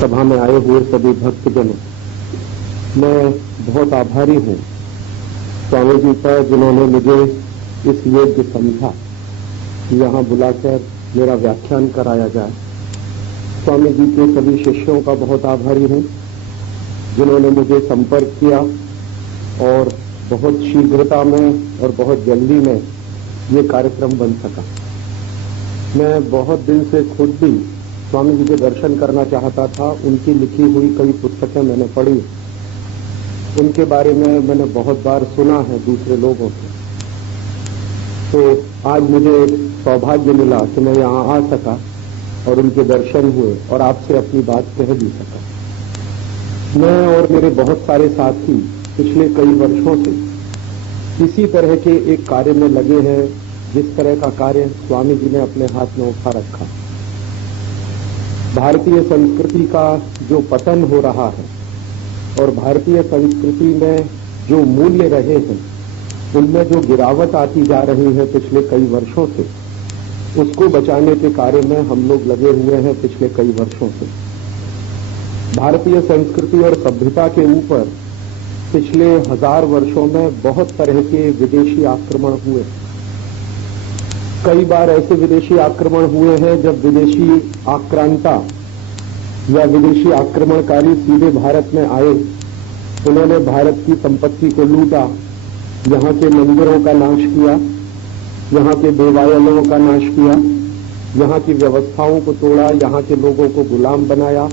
सभा में आए हुए सभी भक्तजनों, मैं बहुत आभारी हूँ स्वामी जी का, जिन्होंने मुझे इस योग्य समझा कि यहाँ बुलाकर मेरा व्याख्यान कराया जाए। स्वामी जी के सभी शिष्यों का बहुत आभारी हूँ जिन्होंने मुझे संपर्क किया और बहुत शीघ्रता में और बहुत जल्दी में ये कार्यक्रम बन सका। मैं बहुत दिन से खुद भी स्वामी जी के दर्शन करना चाहता था। उनकी लिखी हुई कई पुस्तकें मैंने पढ़ी, उनके बारे में मैंने बहुत बार सुना है दूसरे लोगों से। तो आज मुझे सौभाग्य मिला कि मैं यहाँ आ सका और उनके दर्शन हुए और आपसे अपनी बात कह भी सका। मैं और मेरे बहुत सारे साथी पिछले कई वर्षों से इसी तरह के एक कार्य में लगे हैं, जिस तरह का कार्य स्वामी जी ने अपने हाथ में उठा रखा। भारतीय संस्कृति का जो पतन हो रहा है और भारतीय संस्कृति में जो मूल्य रहे हैं, उनमें जो गिरावट आती जा रही है पिछले कई वर्षों से, उसको बचाने के कार्य में हम लोग लगे हुए हैं पिछले कई वर्षों से। भारतीय संस्कृति और सभ्यता के ऊपर पिछले 1000 वर्षों में बहुत तरह के विदेशी आक्रमण हुए। कई बार ऐसे विदेशी आक्रमण हुए हैं जब विदेशी आक्रांता या विदेशी आक्रमणकारी सीधे भारत में आए। उन्होंने भारत की संपत्ति को लूटा, यहाँ के मंदिरों का नाश किया, यहाँ के देवालयों का नाश किया, यहाँ की व्यवस्थाओं को तोड़ा, यहाँ के लोगों को गुलाम बनाया,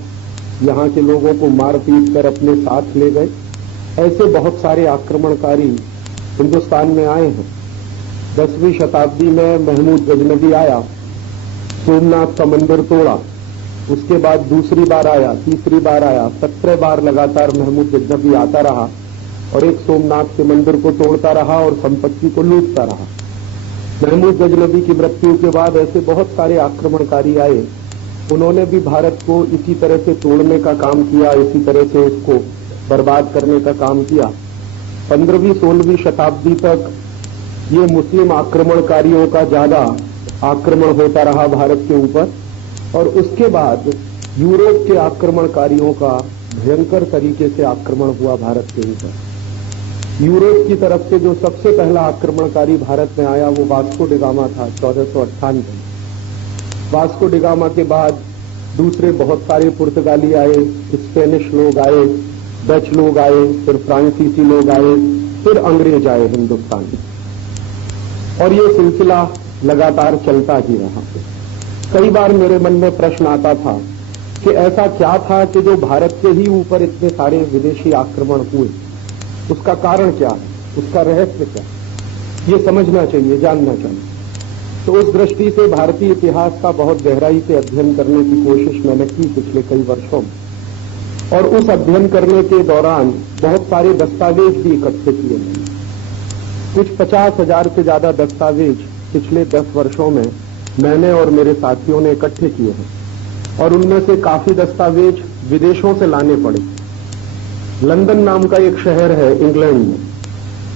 यहाँ के लोगों को मार पीट कर अपने साथ ले गए। ऐसे बहुत सारे आक्रमणकारी हिंदुस्तान में आए हैं। 10वीं शताब्दी में महमूद गजनबी आया, सोमनाथ का मंदिर तोड़ा, उसके बाद दूसरी बार आया, तीसरी बार आया, 17 बार लगातार महमूद गजनबी आता रहा और एक सोमनाथ के मंदिर को तोड़ता रहा और संपत्ति को लूटता रहा। महमूद गजनबी की मृत्यु के बाद ऐसे बहुत सारे आक्रमणकारी आए, उन्होंने भी भारत को इसी तरह से तोड़ने का काम किया, इसी तरह से उसको बर्बाद करने का काम किया। 15वीं 16वीं शताब्दी तक ये मुस्लिम आक्रमणकारियों का ज्यादा आक्रमण होता रहा भारत के ऊपर, और उसके बाद यूरोप के आक्रमणकारियों का भयंकर तरीके से आक्रमण हुआ भारत के ऊपर। यूरोप की तरफ से जो सबसे पहला आक्रमणकारी भारत में आया वो वास्को डी गामा था, 1498। वास्को डी गामा के बाद दूसरे बहुत सारे पुर्तगाली आए, स्पेनिश लोग आए, डच लोग आए, फिर फ्रांसीसी लोग आए, फिर अंग्रेज आए हिंदुस्तान में, और ये सिलसिला लगातार चलता ही रहा। कई बार मेरे मन में प्रश्न आता था कि ऐसा क्या था कि जो भारत के ही ऊपर इतने सारे विदेशी आक्रमण हुए, उसका कारण क्या है, उसका रहस्य क्या है, ये समझना चाहिए, जानना चाहिए। तो उस दृष्टि से भारतीय इतिहास का बहुत गहराई से अध्ययन करने की कोशिश मैंने की पिछले कई वर्षों में, और उस अध्ययन करने के दौरान बहुत सारे दस्तावेज भी इकट्ठे किए मैंने। कुछ 50,000 से ज्यादा दस्तावेज पिछले 10 वर्षों में मैंने और मेरे साथियों ने इकट्ठे किए हैं, और उनमें से काफी दस्तावेज विदेशों से लाने पड़े। लंदन नाम का एक शहर है इंग्लैंड में,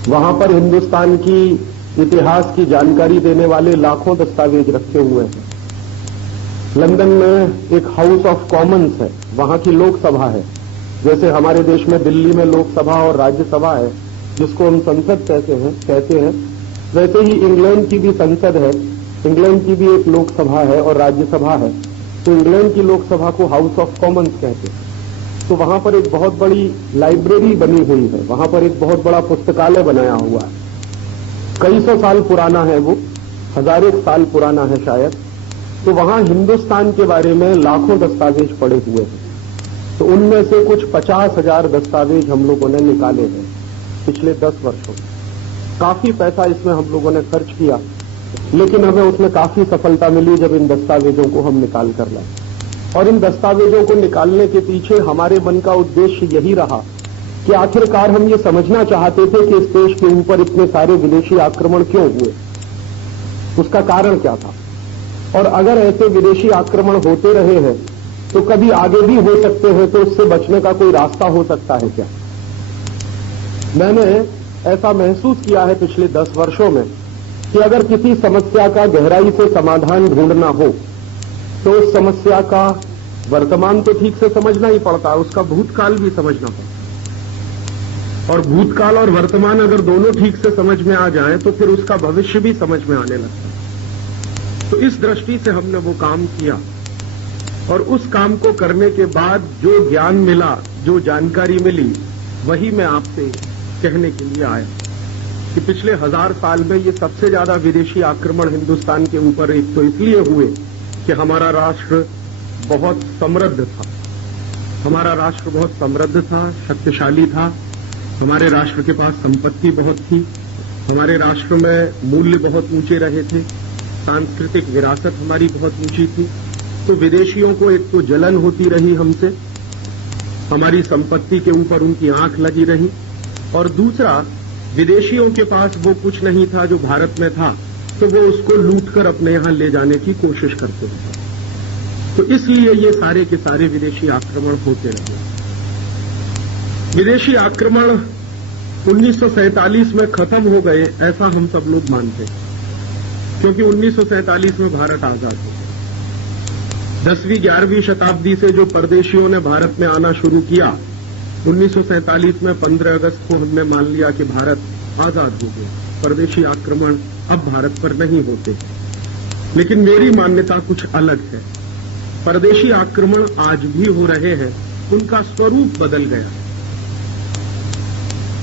वहां पर हिंदुस्तान की इतिहास की जानकारी देने वाले लाखों दस्तावेज रखे हुए हैं। लंदन में एक हाउस ऑफ कॉमन्स है, वहां की लोकसभा है। जैसे हमारे देश में दिल्ली में लोकसभा और राज्यसभा है, जिसको हम संसद कहते हैं, वैसे ही इंग्लैंड की भी संसद है, इंग्लैंड की भी एक लोकसभा है और राज्यसभा है। तो इंग्लैंड की लोकसभा को हाउस ऑफ कॉमन्स कहते हैं। तो वहां पर एक बहुत बड़ी लाइब्रेरी बनी हुई है, वहां पर एक बहुत बड़ा पुस्तकालय बनाया हुआ है। कई सौ साल पुराना है वो, 1000 साल पुराना है शायद। तो वहां हिंदुस्तान के बारे में लाखों दस्तावेज पड़े हुए हैं। तो उनमें से कुछ 50,000 दस्तावेज हम लोगों ने निकाले हैं पिछले 10 वर्षों में। काफी पैसा इसमें हम लोगों ने खर्च किया, लेकिन हमें उसमें काफी सफलता मिली जब इन दस्तावेजों को हम निकाल कर लाए। और इन दस्तावेजों को निकालने के पीछे हमारे मन का उद्देश्य यही रहा कि आखिरकार हम ये समझना चाहते थे कि इस देश के ऊपर इतने सारे विदेशी आक्रमण क्यों हुए, उसका कारण क्या था, और अगर ऐसे विदेशी आक्रमण होते रहे हैं तो कभी आगे भी हो सकते हैं, तो उससे बचने का कोई रास्ता हो सकता है क्या। मैंने ऐसा महसूस किया है पिछले 10 वर्षों में कि अगर किसी समस्या का गहराई से समाधान ढूंढना हो तो उस समस्या का वर्तमान तो ठीक से समझना ही पड़ता है, उसका भूतकाल भी समझना पड़ता है। और भूतकाल और वर्तमान अगर दोनों ठीक से समझ में आ जाएं तो फिर उसका भविष्य भी समझ में आने लगता है। तो इस दृष्टि से हमने वो काम किया और उस काम को करने के बाद जो ज्ञान मिला, जो जानकारी मिली, वही मैं आपसे कहने के लिए आया कि पिछले 1000 साल में ये सबसे ज्यादा विदेशी आक्रमण हिंदुस्तान के ऊपर एक तो इसलिए हुए कि हमारा राष्ट्र बहुत समृद्ध था। हमारा राष्ट्र बहुत समृद्ध था, शक्तिशाली था। हमारे राष्ट्र के पास संपत्ति बहुत थी। हमारे राष्ट्र में मूल्य बहुत ऊंचे रहे थे। सांस्कृतिक विरासत हमारी बहुत ऊंची थी। तो विदेशियों को एक तो जलन होती रही हमसे, हमारी संपत्ति के ऊपर उनकी आंख लगी रही, और दूसरा विदेशियों के पास वो कुछ नहीं था जो भारत में था, तो वो उसको लूटकर अपने यहां ले जाने की कोशिश करते थे। तो इसलिए ये सारे के सारे विदेशी आक्रमण होते रहे। विदेशी आक्रमण 1947 में खत्म हो गए ऐसा हम सब लोग मानते हैं, क्योंकि 1947 में भारत आजाद हो गया। 10वीं 11वीं शताब्दी से जो परदेशियों ने भारत में आना शुरू किया, 1947 में 15 अगस्त को हमने मान लिया कि भारत आजाद हो गया, परदेशी आक्रमण अब भारत पर नहीं होते। लेकिन मेरी मान्यता कुछ अलग है। परदेशी आक्रमण आज भी हो रहे हैं, उनका स्वरूप बदल गया।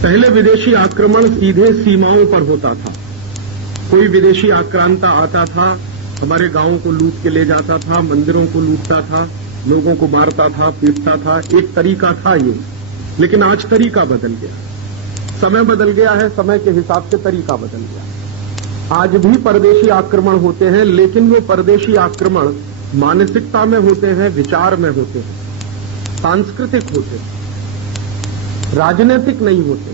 पहले विदेशी आक्रमण सीधे सीमाओं पर होता था। कोई विदेशी आक्रांता आता था, हमारे गांवों को लूट के ले जाता था, मंदिरों को लूटता था, लोगों को मारता था, पीटता था। एक तरीका था ये, लेकिन आज तरीका बदल गया। समय बदल गया है, समय के हिसाब से तरीका बदल गया। आज भी परदेशी आक्रमण होते हैं, लेकिन वो परदेशी आक्रमण मानसिकता में होते हैं, विचार में होते हैं, सांस्कृतिक होते हैं, राजनीतिक नहीं होते,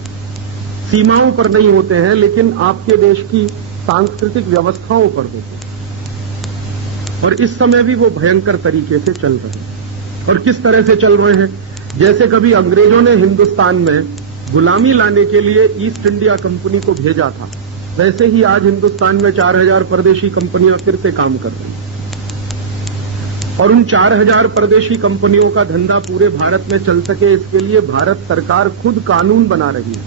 सीमाओं पर नहीं होते हैं, लेकिन आपके देश की सांस्कृतिक व्यवस्थाओं पर होते हैं। और इस समय भी वो भयंकर तरीके से चल रहे हैं। और किस तरह से चल रहे हैं? जैसे कभी अंग्रेजों ने हिंदुस्तान में गुलामी लाने के लिए ईस्ट इंडिया कंपनी को भेजा था, वैसे ही आज हिंदुस्तान में 4000 परदेशी कंपनियां फिर से काम कर रही हैं। और उन 4000 परदेशी कंपनियों का धंधा पूरे भारत में चल सके, इसके लिए भारत सरकार खुद कानून बना रही है।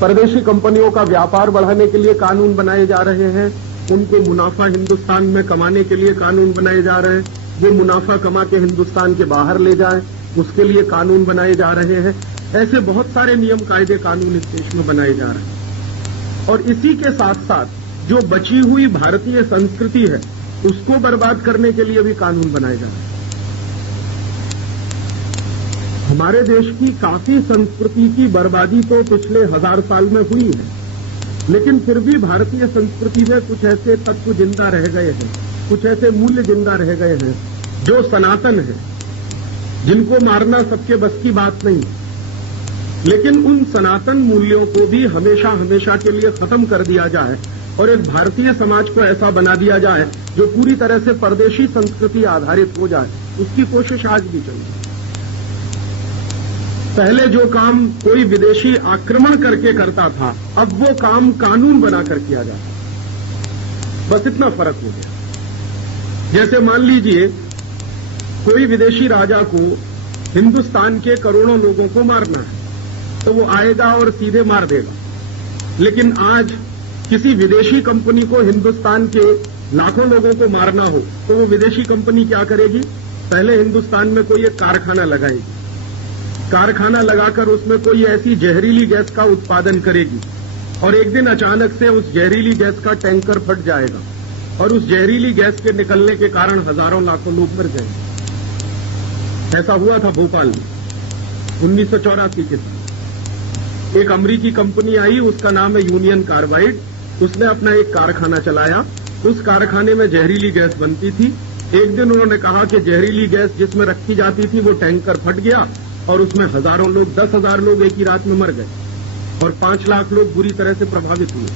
परदेशी कंपनियों का व्यापार बढ़ाने के लिए कानून बनाए जा रहे हैं, उनको मुनाफा हिंदुस्तान में कमाने के लिए कानून बनाए जा रहे हैं, वो मुनाफा कमा के हिंदुस्तान के बाहर ले जाएं, उसके लिए कानून बनाए जा रहे हैं। ऐसे बहुत सारे नियम कायदे कानून इस देश में बनाए जा रहे हैं। और इसी के साथ साथ जो बची हुई भारतीय संस्कृति है, उसको बर्बाद करने के लिए भी कानून बनाए जा रहे हैं। हमारे देश की काफी संस्कृति की बर्बादी तो पिछले 1000 साल में हुई है, लेकिन फिर भी भारतीय संस्कृति में कुछ ऐसे तत्व जिंदा रह गए हैं, कुछ ऐसे मूल्य जिंदा रह गए हैं जो सनातन है, जिनको मारना सबके बस की बात नहीं। लेकिन उन सनातन मूल्यों को भी हमेशा हमेशा के लिए खत्म कर दिया जाए और एक भारतीय समाज को ऐसा बना दिया जाए जो पूरी तरह से परदेशी संस्कृति आधारित हो जाए, उसकी कोशिश आज भी चल रही है। पहले जो काम कोई विदेशी आक्रमण करके करता था, अब वो काम कानून बनाकर किया जाता है। बस इतना फर्क हो गया। जैसे मान लीजिए कोई विदेशी राजा को हिंदुस्तान के करोड़ों लोगों को मारना है, तो वो आएगा और सीधे मार देगा। लेकिन आज किसी विदेशी कंपनी को हिंदुस्तान के लाखों लोगों को मारना हो, तो वो विदेशी कंपनी क्या करेगी? पहले हिंदुस्तान में कोई एक कारखाना लगाएगी, कारखाना लगाकर उसमें कोई ऐसी जहरीली गैस का उत्पादन करेगी, और एक दिन अचानक से उस जहरीली गैस का टैंकर फट जाएगा और उस जहरीली गैस के निकलने के कारण हजारों लाखों लोग मर जाएंगे। ऐसा हुआ था भोपाल में 1984 के साथ। एक अमेरिकी कंपनी आई, उसका नाम है यूनियन कार्बाइड। उसने अपना एक कारखाना चलाया, उस कारखाने में जहरीली गैस बनती थी। एक दिन उन्होंने कहा कि जहरीली गैस जिसमें रखी जाती थी वो टैंकर फट गया और उसमें हजारों लोग, 10,000 लोग एक ही रात में मर गए और 5 लाख लोग बुरी तरह से प्रभावित हुए।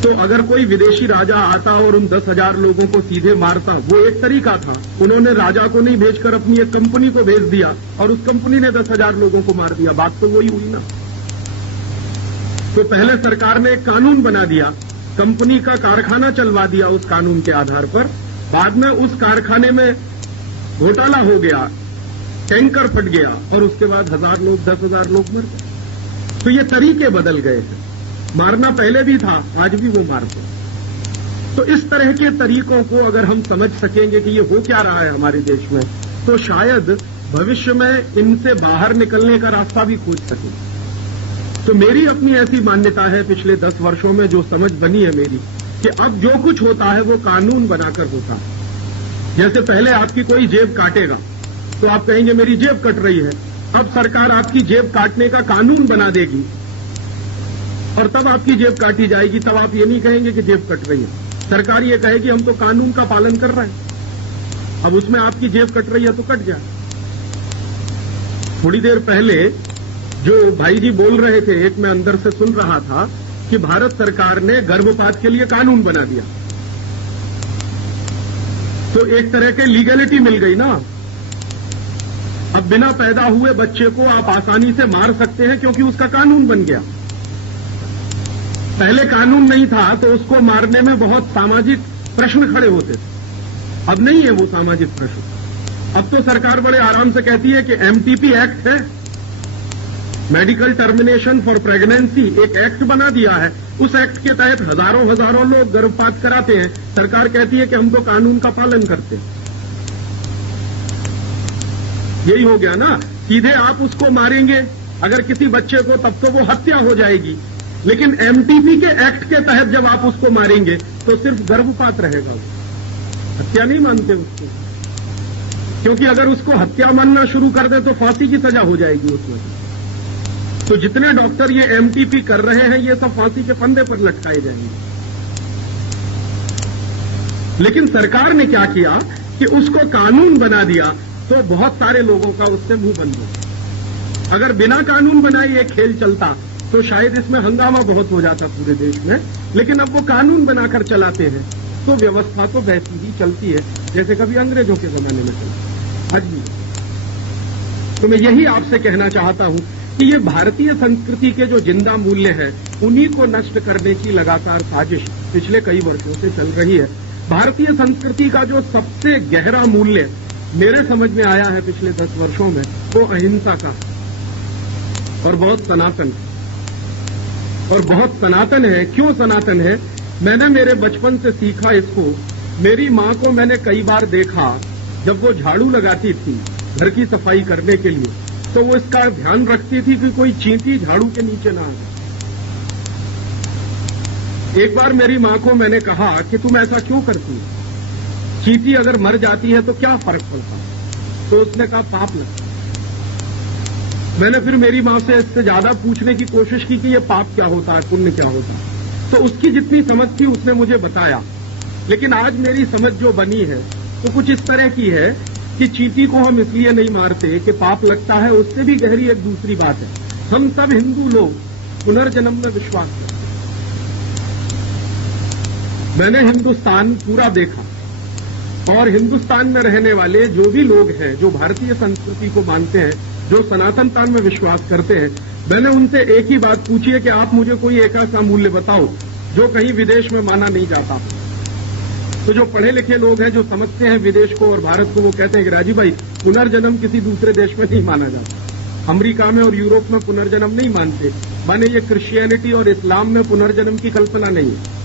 तो अगर कोई विदेशी राजा आता और उन 10,000 लोगों को सीधे मारता, वो एक तरीका था। उन्होंने राजा को नहीं भेजकर अपनी एक कंपनी को भेज दिया और उस कंपनी ने 10,000 लोगों को मार दिया। बात तो वही हुई ना। तो पहले सरकार ने एक कानून बना दिया, कंपनी का कारखाना चलवा दिया उस कानून के आधार पर, बाद में उस कारखाने में घोटाला हो गया, टैंकर फट गया और उसके बाद 1000 लोग 10,000 लोग मर गए। तो ये तरीके बदल गए हैं। मारना पहले भी था, आज भी वो मारते हैं। तो इस तरह के तरीकों को अगर हम समझ सकेंगे कि ये हो क्या रहा है हमारे देश में, तो शायद भविष्य में इनसे बाहर निकलने का रास्ता भी खोज सकें। तो मेरी अपनी ऐसी मान्यता है, पिछले 10 वर्षों में जो समझ बनी है मेरी, कि अब जो कुछ होता है वो कानून बनाकर होता है। जैसे पहले आपकी कोई जेब काटेगा तो आप कहेंगे मेरी जेब कट रही है, अब सरकार आपकी जेब काटने का कानून बना देगी और तब आपकी जेब काटी जाएगी। तब आप ये नहीं कहेंगे कि जेब कट रही है, सरकार ये कहेगी हम तो कानून का पालन कर रहे हैं, अब उसमें आपकी जेब कट रही है तो कट जाए। थोड़ी देर पहले जो भाई जी बोल रहे थे, एक मैं अंदर से सुन रहा था कि भारत सरकार ने गर्भपात के लिए कानून बना दिया, तो एक तरह के लीगलिटी मिल गई ना। अब बिना पैदा हुए बच्चे को आप आसानी से मार सकते हैं क्योंकि उसका कानून बन गया। पहले कानून नहीं था तो उसको मारने में बहुत सामाजिक प्रश्न खड़े होते थे, अब नहीं है वो सामाजिक प्रश्न। अब तो सरकार बड़े आराम से कहती है कि एमटीपी एक्ट है, मेडिकल टर्मिनेशन फॉर प्रेगनेंसी, एक एक्ट बना दिया है। उस एक्ट के तहत हजारों लोग गर्भपात कराते हैं, सरकार कहती है कि हम तो कानून का पालन करते हैं। यही हो गया ना, सीधे आप उसको मारेंगे अगर किसी बच्चे को तब तो वो हत्या हो जाएगी, लेकिन एमटीपी के एक्ट के तहत जब आप उसको मारेंगे तो सिर्फ गर्भपात रहेगा, हत्या नहीं मानते उसको, क्योंकि अगर उसको हत्या मानना शुरू कर दे तो फांसी की सजा हो जाएगी उसमें। तो जितने डॉक्टर ये एमटीपी कर रहे हैं ये सब फांसी के फंदे पर लटकाए जाएंगे। लेकिन सरकार ने क्या किया कि उसको कानून बना दिया तो बहुत सारे लोगों का उससे मुंह बंद हो। अगर बिना कानून बनाए ये खेल चलता तो शायद इसमें हंगामा बहुत हो जाता पूरे देश में, लेकिन अब वो कानून बनाकर चलाते हैं तो व्यवस्था तो वैसी ही चलती है जैसे कभी अंग्रेजों के जमाने में चलती आज भी। तो मैं यही आपसे कहना चाहता हूं कि ये भारतीय संस्कृति के जो जिंदा मूल्य हैं उन्हीं को नष्ट करने की लगातार साजिश पिछले कई वर्षों से चल रही है। भारतीय संस्कृति का जो सबसे गहरा मूल्य मेरे समझ में आया है पिछले 10 वर्षों में वो अहिंसा का, और बहुत सनातन है। और बहुत सनातन है, क्यों सनातन है? मैंने मेरे बचपन से सीखा इसको। मेरी माँ को मैंने कई बार देखा जब वो झाड़ू लगाती थी घर की सफाई करने के लिए, तो वो इसका ध्यान रखती थी कि कोई चींटी झाड़ू के नीचे ना आ जाए। एक बार मेरी माँ को मैंने कहा कि तुम ऐसा क्यों करती हो, चींटी अगर मर जाती है तो क्या फर्क पड़ता? तो उसने कहा पाप लगता। मैंने फिर मेरी माँ से इससे ज्यादा पूछने की कोशिश की कि ये पाप क्या होता है, पुण्य क्या होता है, तो उसकी जितनी समझ थी उसने मुझे बताया। लेकिन आज मेरी समझ जो बनी है तो कुछ इस तरह की है कि चींटी को हम इसलिए नहीं मारते कि पाप लगता है, उससे भी गहरी एक दूसरी बात है। हम सब हिंदू लोग पुनर्जन्म में विश्वास करते हैं। मैंने हिंदुस्तान पूरा देखा और हिंदुस्तान में रहने वाले जो भी लोग हैं जो भारतीय संस्कृति को मानते हैं, जो सनातनता में विश्वास करते हैं, मैंने उनसे एक ही बात पूछी है कि आप मुझे कोई एक ऐसा मूल्य बताओ जो कहीं विदेश में माना नहीं जाता। तो जो पढ़े लिखे लोग हैं जो समझते हैं विदेश को और भारत को, वो कहते हैं कि राजीव भाई पुनर्जन्म किसी दूसरे देश में नहीं माना जाता। अमेरिका में और यूरोप में पुनर्जन्म नहीं मानते, माने ये क्रिश्चियनिटी और इस्लाम में पुनर्जन्म की कल्पना नहीं है।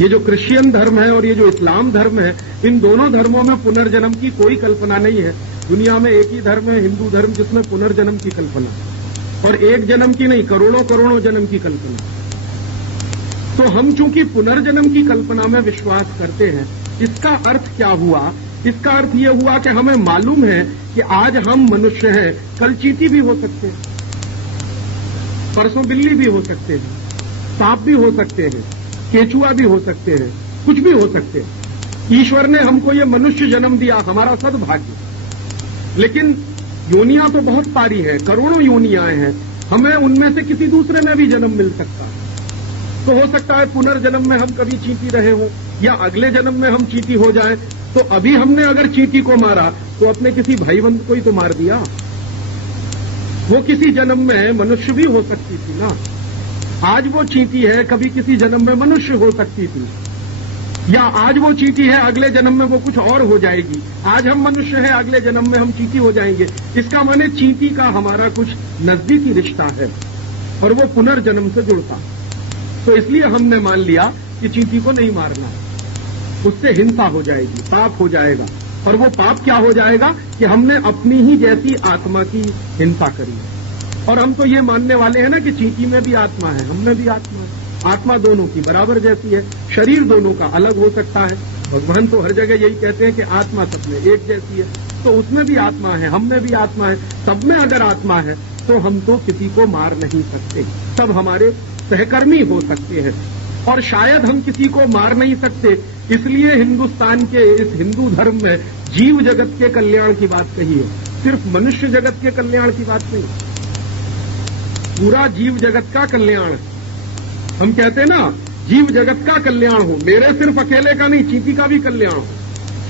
ये जो क्रिश्चियन धर्म है और ये जो इस्लाम धर्म है, इन दोनों धर्मों में पुनर्जन्म की कोई कल्पना नहीं है। दुनिया में एक ही धर्म है, हिंदू धर्म, जिसमें पुनर्जन्म की कल्पना, और एक जन्म की नहीं, करोड़ों जन्म की कल्पना। तो हम चूंकि पुनर्जन्म की कल्पना में विश्वास करते हैं, इसका अर्थ क्या हुआ? इसका अर्थ यह हुआ कि हमें मालूम है कि आज हम मनुष्य हैं, कल चींटी भी हो सकते हैं, परसों बिल्ली भी हो सकते हैं, सांप भी हो सकते हैं, केचुआ भी हो सकते हैं, कुछ भी हो सकते हैं। ईश्वर ने हमको ये मनुष्य जन्म दिया, हमारा सद्भाग्य। लेकिन योनियां तो बहुत सारी हैं, करोड़ों योनियां हैं, हमें उनमें से किसी दूसरे में भी जन्म मिल सकता है। तो हो सकता है पुनर्जन्म में हम कभी चींटी रहे हो, या अगले जन्म में हम चींटी हो जाए। तो अभी हमने अगर चींटी को मारा तो अपने किसी भाईबंध को ही तो मार दिया। वो किसी जन्म में मनुष्य भी हो सकती थी ना। आज वो चींटी है, कभी किसी जन्म में मनुष्य हो सकती थी। या आज वो चींटी है, अगले जन्म में वो कुछ और हो जाएगी। आज हम मनुष्य हैं, अगले जन्म में हम चींटी हो जाएंगे। इसका माने चींटी का हमारा कुछ नजदीकी रिश्ता है और वो पुनर्जन्म से जुड़ता। तो इसलिए हमने मान लिया कि चींटी को नहीं मारना, उससे हिंसा हो जाएगी, पाप हो जाएगा। और वो पाप क्या हो जाएगा कि हमने अपनी ही जैसी आत्मा की हिंसा करी है। और हम तो ये मानने वाले हैं ना कि चींटी में भी आत्मा है, हम में भी आत्मा है। आत्मा दोनों की बराबर जैसी है, शरीर दोनों का अलग हो सकता है। भगवान तो हर जगह यही कहते हैं कि आत्मा सब में एक जैसी है, तो उसमें भी आत्मा है, हम में भी आत्मा है। सब में अगर आत्मा है तो हम तो किसी को मार नहीं सकते, सब हमारे सहकर्मी हो सकते हैं। और शायद हम किसी को मार नहीं सकते, इसलिए हिंदुस्तान के इस हिंदू धर्म में जीव जगत के कल्याण की बात कही है, सिर्फ मनुष्य जगत के कल्याण की बात नहीं, पूरा जीव जगत का कल्याण। हम कहते हैं ना जीव जगत का कल्याण हो, मेरे सिर्फ अकेले का नहीं, चींटी का भी कल्याण हो,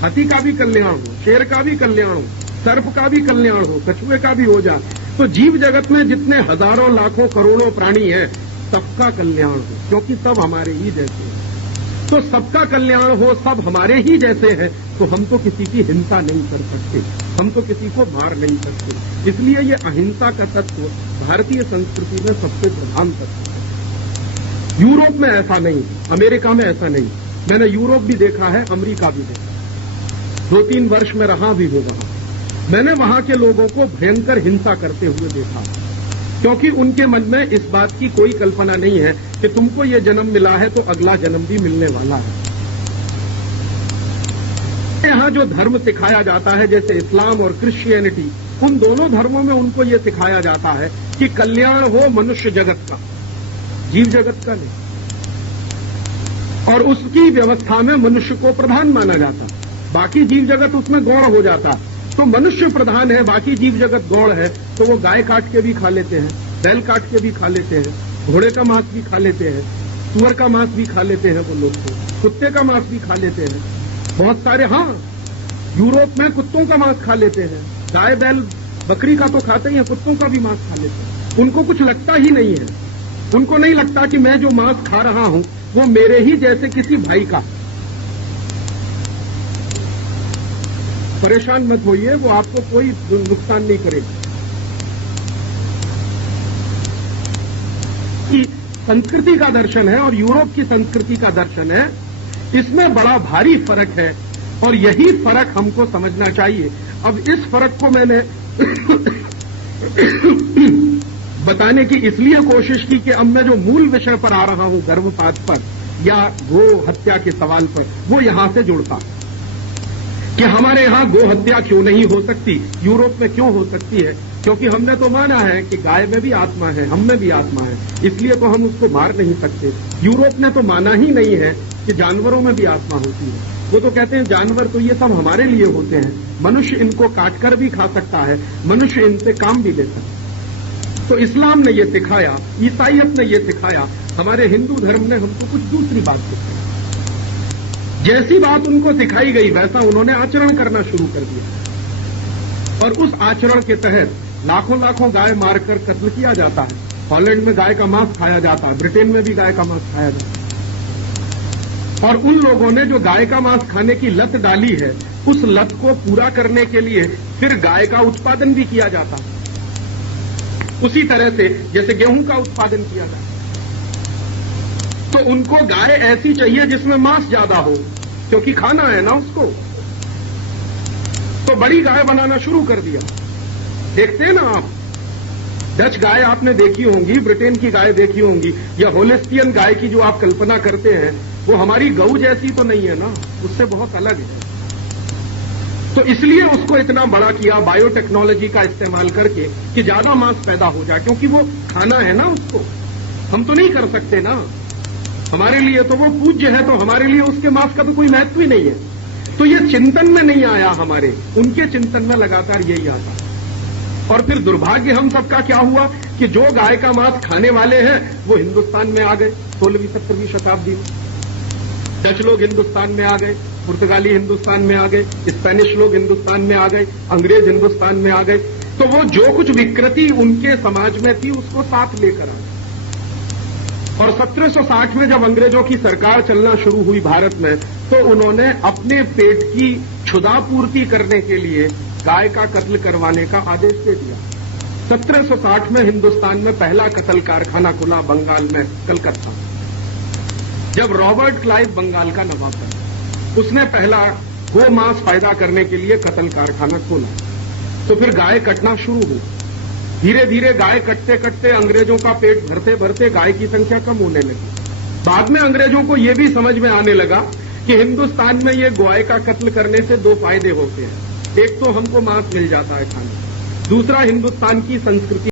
हाथी का भी कल्याण हो, शेर का भी कल्याण हो, सर्प का भी कल्याण हो, कछुए का भी हो जाए। तो जीव जगत में जितने हजारों लाखों करोड़ों प्राणी हैं सबका कल्याण हो, क्योंकि सब हमारे ही जैसे हैं। तो सबका कल्याण हो, सब हमारे ही जैसे हैं, तो हम तो किसी की हिंसा नहीं कर सकते, हम तो किसी को मार नहीं सकते। इसलिए ये अहिंसा का तत्व भारतीय संस्कृति में सबसे प्रधान तत्व है। यूरोप में ऐसा नहीं, अमेरिका में ऐसा नहीं। मैंने यूरोप भी देखा है, अमेरिका भी देखा, 2-3 वर्ष में रहा भी हो वहां। मैंने वहां के लोगों को भयंकर हिंसा करते हुए देखा, क्योंकि उनके मन में इस बात की कोई कल्पना नहीं है कि तुमको ये जन्म मिला है तो अगला जन्म भी मिलने वाला है। यहां जो धर्म सिखाया जाता है, जैसे इस्लाम और क्रिश्चियनिटी, उन दोनों धर्मों में उनको ये सिखाया जाता है कि कल्याण हो मनुष्य जगत का, जीव जगत का नहीं। और उसकी व्यवस्था में मनुष्य को प्रधान माना जाता, बाकी जीव जगत उसमें गौण हो जाता। तो मनुष्य प्रधान है, बाकी जीव जगत गौण है, तो वो गाय काट के भी खा लेते हैं, बैल काट के भी खा लेते हैं, घोड़े का मांस भी खा लेते हैं, सुअर का मांस भी खा लेते हैं वो लोग, तो कुत्ते का मांस भी खा लेते हैं बहुत सारे। हाँ, यूरोप में कुत्तों का मांस खा लेते हैं, गाय बैल बकरी का तो खाते ही हैं, कुत्तों का भी मांस खा लेते हैं। उनको कुछ लगता ही नहीं है, उनको नहीं लगता कि मैं जो मांस खा रहा हूं वो मेरे ही जैसे किसी भाई का। परेशान मत होइए, वो आपको कोई नुकसान नहीं करेगा। संस्कृति का दर्शन है और यूरोप की संस्कृति का दर्शन है, इसमें बड़ा भारी फर्क है और यही फर्क हमको समझना चाहिए। अब इस फर्क को मैंने बताने की इसलिए कोशिश की कि अब मैं जो मूल विषय पर आ रहा हूं, गर्भपात पर या गो हत्या के सवाल पर, वो यहां से जुड़ता कि हमारे यहां गो हत्या क्यों नहीं हो सकती, यूरोप में क्यों हो सकती है। क्योंकि हमने तो माना है कि गाय में भी आत्मा है, हम में भी आत्मा है, इसलिए तो हम उसको मार नहीं सकते। यूरोप ने तो माना ही नहीं है कि जानवरों में भी आत्मा होती है। वो तो कहते हैं जानवर तो ये सब हमारे लिए होते हैं, मनुष्य इनको काटकर भी खा सकता है, मनुष्य इनसे काम भी ले सकता है। तो इस्लाम ने ये सिखाया, ईसाईयत ने ये सिखाया, हमारे हिंदू धर्म ने हमको कुछ दूसरी बात सिखाई। जैसी बात उनको सिखाई गई वैसा उन्होंने आचरण करना शुरू कर दिया और उस आचरण के तहत लाखों लाखों गाय मारकर कत्ल किया जाता है। हॉलैंड में गाय का मांस खाया जाता है, ब्रिटेन में भी गाय का मांस खाया जाता है। और उन लोगों ने जो गाय का मांस खाने की लत डाली है, उस लत को पूरा करने के लिए फिर गाय का उत्पादन भी किया जाता है, उसी तरह से जैसे गेहूं का उत्पादन किया जाता है। तो उनको गाय ऐसी चाहिए जिसमें मांस ज्यादा हो, क्योंकि खाना है ना उसको। तो बड़ी गाय बनाना शुरू कर दिया। देखते हैं ना आप, डच गाय आपने देखी होंगी, ब्रिटेन की गाय देखी होंगी, या होलिस्टियन गाय की जो आप कल्पना करते हैं, वो हमारी गऊ जैसी तो नहीं है ना, उससे बहुत अलग है। तो इसलिए उसको इतना बड़ा किया बायोटेक्नोलॉजी का इस्तेमाल करके कि ज्यादा मांस पैदा हो जाए, क्योंकि वो खाना है ना उसको, हम तो नहीं कर सकते ना, हमारे लिए तो वो पूज्य है, तो हमारे लिए उसके मांस का तो कोई महत्व ही नहीं है। तो ये चिंतन में नहीं आया हमारे, उनके चिंतन में लगातार यही आता। और फिर दुर्भाग्य हम सबका क्या हुआ कि जो गाय का मांस खाने वाले हैं वो हिंदुस्तान में आ गए 16वीं-17वीं शताब्दी में। डच लोग हिंदुस्तान में आ गए, पुर्तगाली हिंदुस्तान में आ गए, स्पेनिश लोग हिंदुस्तान में आ गए, अंग्रेज हिंदुस्तान में आ गए। तो वो जो कुछ विकृति उनके समाज में थी उसको साथ लेकर आ गए। और 1760 में जब अंग्रेजों की सरकार चलना शुरू हुई भारत में, तो उन्होंने अपने पेट की क्षुधापूर्ति करने के लिए गाय का कत्ल करवाने का आदेश दे दिया। 1760 में हिंदुस्तान में पहला कत्ल कारखाना खुला बंगाल में, कलकत्ता। जब रॉबर्ट क्लाइव बंगाल का नवाब था, उसने पहला गो मांस पैदा करने के लिए कत्ल कारखाना खोला। तो फिर गाय कटना शुरू हुई। धीरे धीरे गाय कटते कटते अंग्रेजों का पेट भरते भरते गाय की संख्या कम होने लगी। बाद में अंग्रेजों को यह भी समझ में आने लगा कि हिंदुस्तान में ये गाय का कत्ल करने से दो फायदे होते हैं। एक तो हमको मांस मिल जाता है खाने, दूसरा हिंदुस्तान की संस्कृति